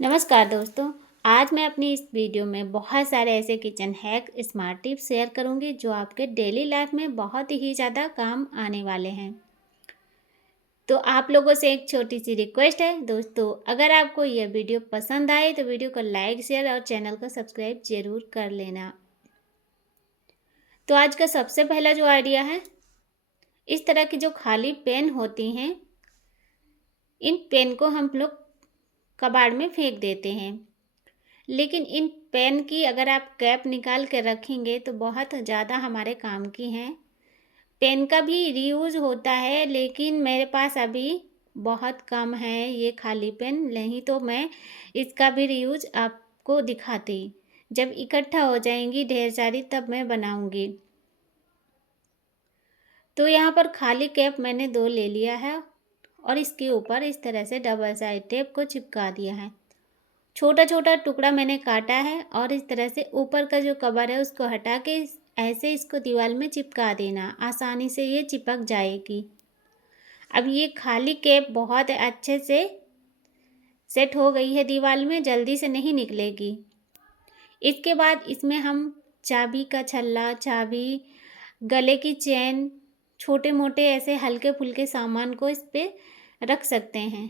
नमस्कार दोस्तों। आज मैं अपनी इस वीडियो में बहुत सारे ऐसे kitchen hack smart tips share करूंगी जो आपके डेली लाइफ में बहुत ही ज़्यादा काम आने वाले हैं। तो आप लोगों से एक छोटी सी रिक्वेस्ट है दोस्तों, अगर आपको यह वीडियो पसंद आए तो वीडियो को लाइक शेयर और चैनल को सब्सक्राइब जरूर कर लेना। तो आज का सबसे पहला जो आइडिया है, इस तरह की जो खाली पेन होती हैं, इन पेन को हम लोग कबाड़ में फेंक देते हैं। लेकिन इन पेन की अगर आप कैप निकाल के रखेंगे तो बहुत ज़्यादा हमारे काम की हैं। पेन का भी रीयूज़ होता है, लेकिन मेरे पास अभी बहुत कम है ये खाली पेन, नहीं तो मैं इसका भी रीयूज़ आपको दिखाती। जब इकट्ठा हो जाएंगी ढेर सारी तब मैं बनाऊंगी। तो यहाँ पर खाली कैप मैंने 2 ले लिया है और इसके ऊपर इस तरह से डबल साइड टेप को चिपका दिया है। छोटा छोटा टुकड़ा मैंने काटा है और इस तरह से ऊपर का जो कवर है उसको हटा के ऐसे इसको दीवार में चिपका देना, आसानी से ये चिपक जाएगी। अब ये खाली कैप बहुत अच्छे से सेट हो गई है दीवार में, जल्दी से नहीं निकलेगी। इसके बाद इसमें हम चाबी का छल्ला, चाबी, गले की चेन, छोटे मोटे ऐसे हल्के फुल्के सामान को इस पे रख सकते हैं।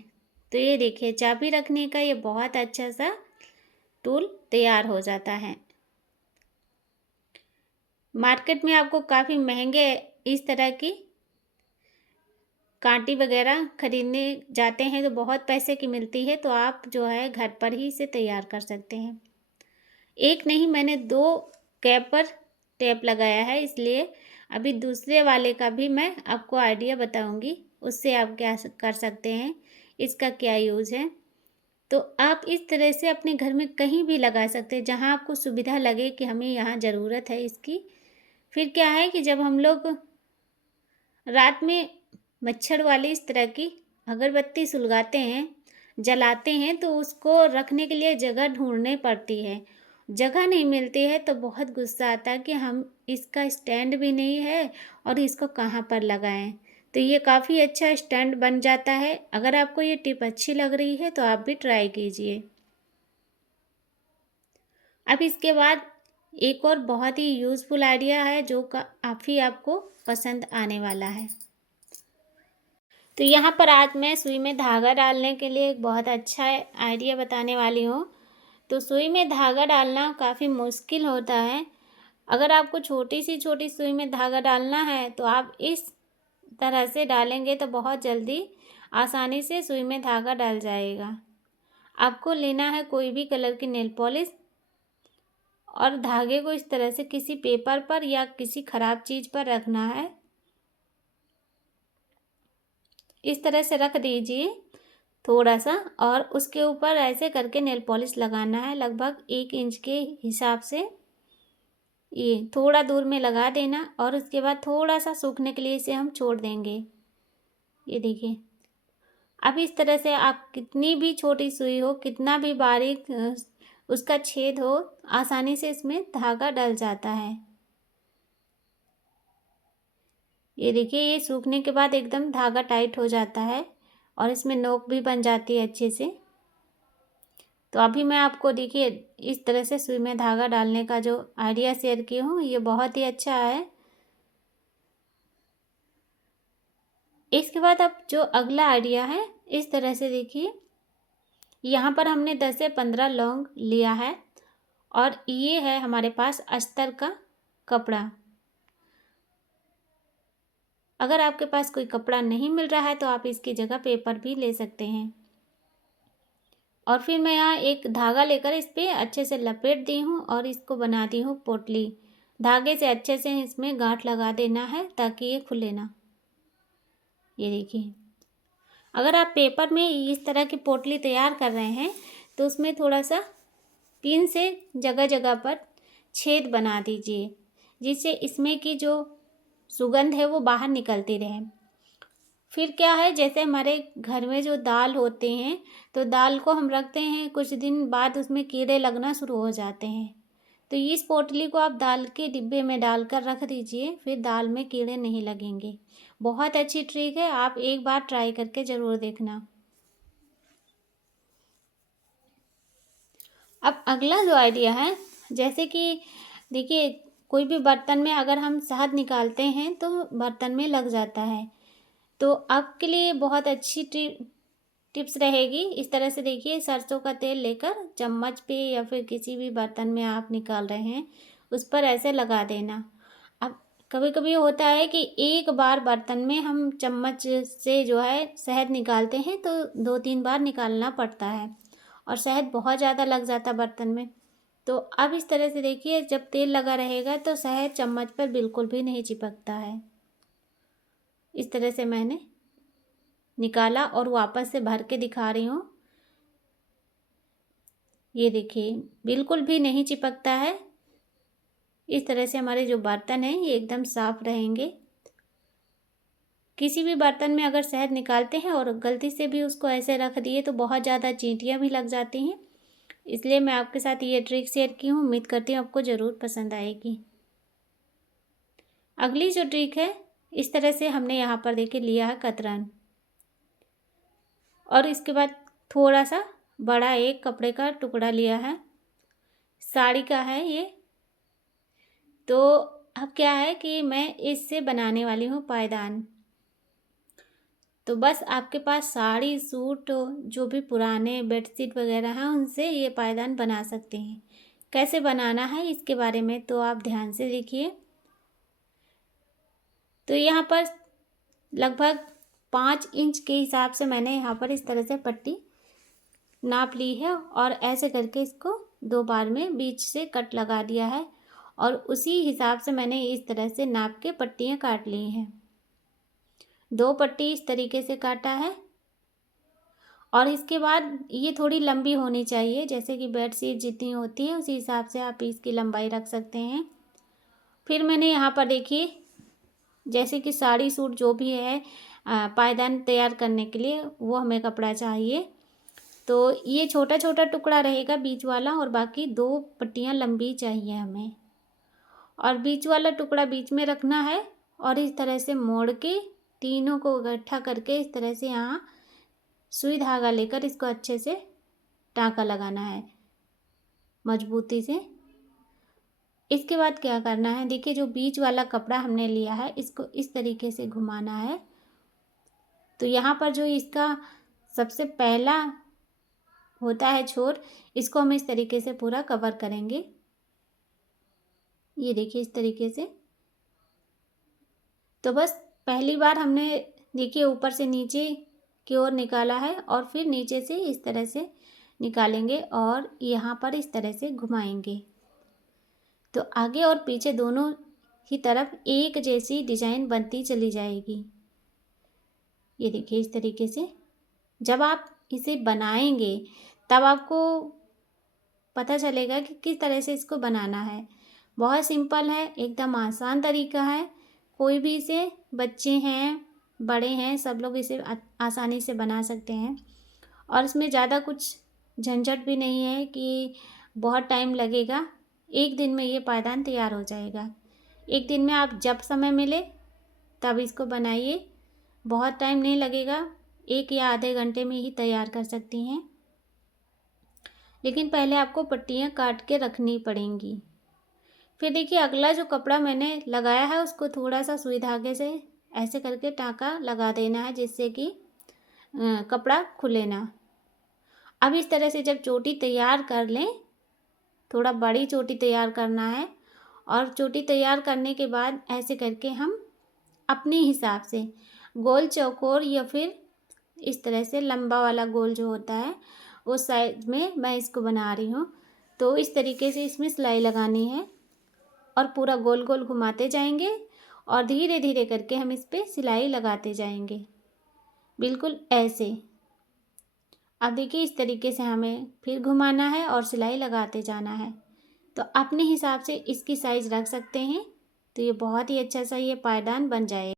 तो ये देखिए चाबी रखने का ये बहुत अच्छा सा टूल तैयार हो जाता है। मार्केट में आपको काफ़ी महंगे इस तरह की कांटी वगैरह खरीदने जाते हैं तो बहुत पैसे की मिलती है, तो आप जो है घर पर ही इसे तैयार कर सकते हैं। एक नहीं, मैंने 2 कैप पर टेप लगाया है, इसलिए अभी दूसरे वाले का भी मैं आपको आइडिया बताऊंगी, उससे आप क्या कर सकते हैं, इसका क्या यूज़ है। तो आप इस तरह से अपने घर में कहीं भी लगा सकते हैं जहाँ आपको सुविधा लगे कि हमें यहाँ ज़रूरत है इसकी। फिर क्या है कि जब हम लोग रात में मच्छर वाली इस तरह की अगरबत्ती सुलगाते हैं, जलाते हैं, तो उसको रखने के लिए जगह ढूंढनी पड़ती है। जगह नहीं मिलती है तो बहुत गुस्सा आता है कि हम इसका स्टैंड भी नहीं है और इसको कहाँ पर लगाएं। तो ये काफ़ी अच्छा स्टैंड बन जाता है। अगर आपको ये टिप अच्छी लग रही है तो आप भी ट्राई कीजिए। अब इसके बाद एक और बहुत ही यूज़फुल आइडिया है जो काफ़ी आपको पसंद आने वाला है। तो यहाँ पर आज मैं सुई में धागा डालने के लिए एक बहुत अच्छा आइडिया बताने वाली हूँ। तो सुई में धागा डालना काफ़ी मुश्किल होता है। अगर आपको छोटी सुई में धागा डालना है तो आप इस तरह से डालेंगे तो बहुत जल्दी आसानी से सुई में धागा डल जाएगा। आपको लेना है कोई भी कलर की नेल पॉलिश और धागे को इस तरह से किसी पेपर पर या किसी ख़राब चीज़ पर रखना है। इस तरह से रख दीजिए थोड़ा सा, और उसके ऊपर ऐसे करके नेल पॉलिश लगाना है लगभग 1 इंच के हिसाब से। ये थोड़ा दूर में लगा देना और उसके बाद थोड़ा सा सूखने के लिए इसे हम छोड़ देंगे। ये देखिए, अब इस तरह से आप कितनी भी छोटी सुई हो, कितना भी बारीक उसका छेद हो, आसानी से इसमें धागा डल जाता है। ये देखिए, ये सूखने के बाद एकदम धागा टाइट हो जाता है और इसमें नोक भी बन जाती है अच्छे से। तो अभी मैं आपको देखिए इस तरह से सुई में धागा डालने का जो आइडिया शेयर की हूँ, ये बहुत ही अच्छा है। इसके बाद अब जो अगला आइडिया है, इस तरह से देखिए, यहाँ पर हमने 10 से 15 लौंग लिया है और ये है हमारे पास अस्तर का कपड़ा। अगर आपके पास कोई कपड़ा नहीं मिल रहा है तो आप इसकी जगह पेपर भी ले सकते हैं। और फिर मैं यहाँ एक धागा लेकर इस पर अच्छे से लपेट दी हूँ और इसको बना दी हूँ पोटली। धागे से अच्छे से इसमें गांठ लगा देना है ताकि ये खुले ना। ये देखिए, अगर आप पेपर में इस तरह की पोटली तैयार कर रहे हैं तो उसमें थोड़ा सा पिन से जगह जगह पर छेद बना दीजिए, जिससे इसमें की जो सुगंध है वो बाहर निकलती रहे। फिर क्या है, जैसे हमारे घर में जो दाल होते हैं तो दाल को हम रखते हैं, कुछ दिन बाद उसमें कीड़े लगना शुरू हो जाते हैं। तो इस पोटली को आप दाल के डिब्बे में डालकर रख दीजिए, फिर दाल में कीड़े नहीं लगेंगे। बहुत अच्छी ट्रिक है, आप एक बार ट्राई करके ज़रूर देखना। अब अगला जो आइडिया है, जैसे कि देखिए कोई भी बर्तन में अगर हम शहद निकालते हैं तो बर्तन में लग जाता है। तो आपके लिए बहुत अच्छी टिप्स रहेगी। इस तरह से देखिए सरसों का तेल लेकर चम्मच पे या फिर किसी भी बर्तन में आप निकाल रहे हैं, उस पर ऐसे लगा देना। अब कभी कभी होता है कि एक बार बर्तन में हम चम्मच से जो है शहद निकालते हैं तो 2-3 बार निकालना पड़ता है और शहद बहुत ज़्यादा लग जाता बर्तन में। तो अब इस तरह से देखिए जब तेल लगा रहेगा तो शहद चम्मच पर बिल्कुल भी नहीं चिपकता है। इस तरह से मैंने निकाला और वापस से भर के दिखा रही हूँ। ये देखिए बिल्कुल भी नहीं चिपकता है। इस तरह से हमारे जो बर्तन हैं ये एकदम साफ रहेंगे। किसी भी बर्तन में अगर शहद निकालते हैं और गलती से भी उसको ऐसे रख दिए तो बहुत ज़्यादा चींटियाँ भी लग जाती हैं। इसलिए मैं आपके साथ ये ट्रिक शेयर की हूँ। उम्मीद करती हूँ आपको ज़रूर पसंद आएगी। अगली जो ट्रिक है, इस तरह से हमने यहाँ पर देखिए लिया है कतरन और इसके बाद थोड़ा सा बड़ा एक कपड़े का टुकड़ा लिया है, साड़ी का है ये। तो अब क्या है कि मैं इससे बनाने वाली हूँ पायदान। तो बस आपके पास साड़ी सूट जो भी पुराने बेडशीट वगैरह हैं उनसे ये पायदान बना सकते हैं। कैसे बनाना है इसके बारे में तो आप ध्यान से देखिए। तो यहाँ पर लगभग 5 इंच के हिसाब से मैंने यहाँ पर इस तरह से पट्टी नाप ली है और ऐसे करके इसको 2 बार में बीच से कट लगा दिया है और उसी हिसाब से मैंने इस तरह से नाप के पट्टियाँ काट ली हैं। 2 पट्टी इस तरीके से काटा है और इसके बाद ये थोड़ी लंबी होनी चाहिए, जैसे कि बेडशीट जितनी होती है उसी हिसाब से आप इसकी लंबाई रख सकते हैं। फिर मैंने यहाँ पर देखिए जैसे कि साड़ी सूट जो भी है पायदान तैयार करने के लिए वो हमें कपड़ा चाहिए। तो ये छोटा छोटा टुकड़ा रहेगा बीच वाला और बाकी 2 पट्टियाँ लंबी चाहिए हमें और बीच वाला टुकड़ा बीच में रखना है और इस तरह से मोड़ के तीनों को इकट्ठा करके इस तरह से यहाँ सुई धागा लेकर इसको अच्छे से टाँका लगाना है मजबूती से। इसके बाद क्या करना है, देखिए जो बीच वाला कपड़ा हमने लिया है इसको इस तरीके से घुमाना है। तो यहाँ पर जो इसका सबसे पहला होता है छोर, इसको हम इस तरीके से पूरा कवर करेंगे। ये देखिए इस तरीके से। तो बस पहली बार हमने देखिए ऊपर से नीचे की ओर निकाला है और फिर नीचे से इस तरह से निकालेंगे और यहाँ पर इस तरह से घुमाएंगे। तो आगे और पीछे दोनों ही तरफ एक जैसी डिजाइन बनती चली जाएगी। ये देखिए इस तरीके से। जब आप इसे बनाएंगे तब आपको पता चलेगा कि किस तरह से इसको बनाना है। बहुत सिंपल है, एकदम आसान तरीका है। कोई भी इसे, बच्चे हैं बड़े हैं, सब लोग इसे आसानी से बना सकते हैं और इसमें ज़्यादा कुछ झंझट भी नहीं है कि बहुत टाइम लगेगा। एक दिन में ये पायदान तैयार हो जाएगा। एक दिन में आप जब समय मिले तब इसको बनाइए, बहुत टाइम नहीं लगेगा, 1 या आधे घंटे में ही तैयार कर सकती हैं। लेकिन पहले आपको पट्टियाँ काट के रखनी पड़ेंगी। फिर देखिए अगला जो कपड़ा मैंने लगाया है उसको थोड़ा सा सुई धागे से ऐसे करके टाँका लगा देना है जिससे कि कपड़ा खुले ना। अब इस तरह से जब चोटी तैयार कर लें, थोड़ा बड़ी चोटी तैयार करना है और चोटी तैयार करने के बाद ऐसे करके हम अपने हिसाब से गोल चौकोर या फिर इस तरह से लंबा वाला गोल जो होता है उस साइज में मैं इसको बना रही हूँ। तो इस तरीके से इसमें सिलाई लगानी है और पूरा गोल गोल घुमाते जाएंगे और धीरे धीरे करके हम इस पर सिलाई लगाते जाएंगे, बिल्कुल ऐसे। अब देखिए इस तरीके से हमें फिर घुमाना है और सिलाई लगाते जाना है। तो अपने हिसाब से इसकी साइज़ रख सकते हैं। तो ये बहुत ही अच्छा सा ये पायदान बन जाएगा।